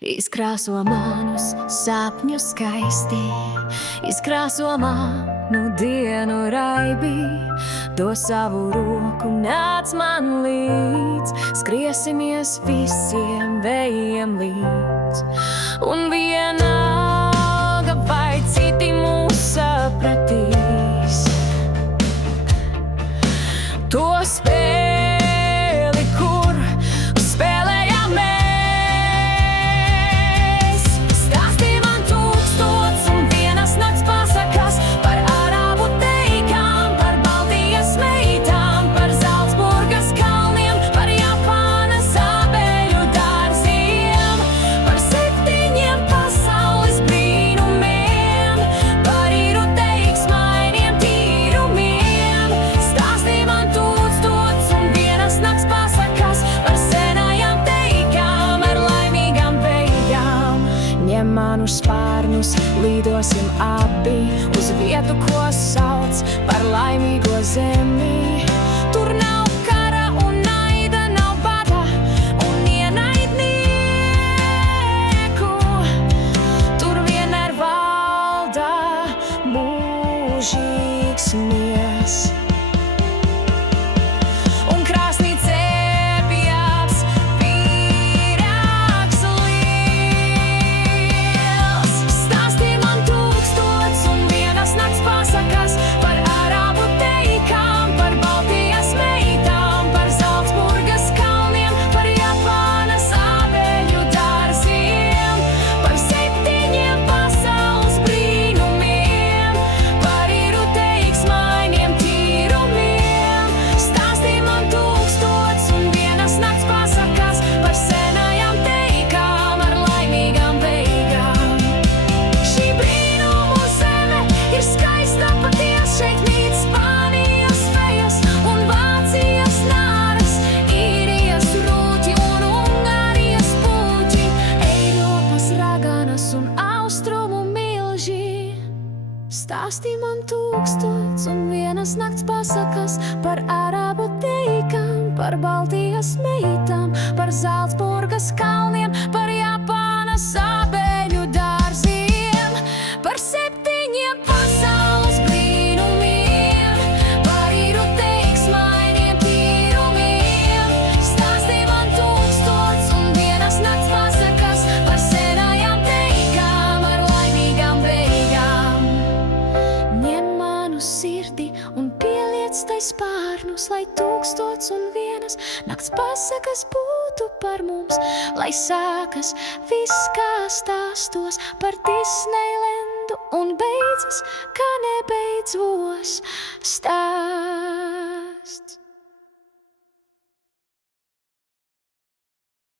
Izkrāso manus sapņus skaisti, izkrāso manu dienu raibi, do savu roku nāc man līdz, skriesimies visiem vējiem līdz. Un vienalga, vai citi mūs sapratīs, to spēli, kur spēlējām mēs. Stāstīja man tūkstots un vienas nakts pasakas par arābu teikām, par Baltijas meitām, par Zalcburgas kalniem, par Japānas abeļu dārziem, par 7 pasaules brīnumiem, par īru teiksmainiem tīrumiem. Stāstīja man tūkstots un vienas nakts pasakas par senajām teikām ar laimīgām beigām. Ņem manus spārnus, lidosim abi uz vietu, ko sauc par laimīgo zemi. Tur nav kara un naida, nav bada un ienaidnieku. Tur vienmēr valda mūžīgs miers. Un krāsnī cepjas pīrāgs liels. Stāstīja man tūkstots un vienas nakts pasakas par arābu teikām, par Baltijas meitām, par Zalcburgas kalniem, par Japānas abeļu dārziem, par 7 pasaules brīnumiem, par īru teiksmainiem tīrumiem. Stāstīja man tūkstots un vienas nakts pasakas par senajām teikām ar laimīgām beigām. Šī brīnumu zeme ir skaista patiesi, šeit mīt Spānijas fejas un Vācijas nāras, Īrijas rūķi un Ungārijas puķi, Eiropas raganas un austrumu milži. Stāstīja man tūkstots un vienas nakts pasakas par arābu teikām, par Baltijas meitām, par Zalcburgas kalniem, par Japānas abeļu dārziem, par 7 pasaules brīnumiem, par īru teiksmainiem tīrumiem. Stāstīja man tūkstots un vienas nakts pasakas par senajām teikām ar laimīgām beigām. Ņem manu sirdi un pieliec tai spārnus, lai tūkstots un vienas nakts pasakas būtu par mums, lai sākas viss kā stāstos par Disneilendu un beidzas, kā nebeidzos stāstos.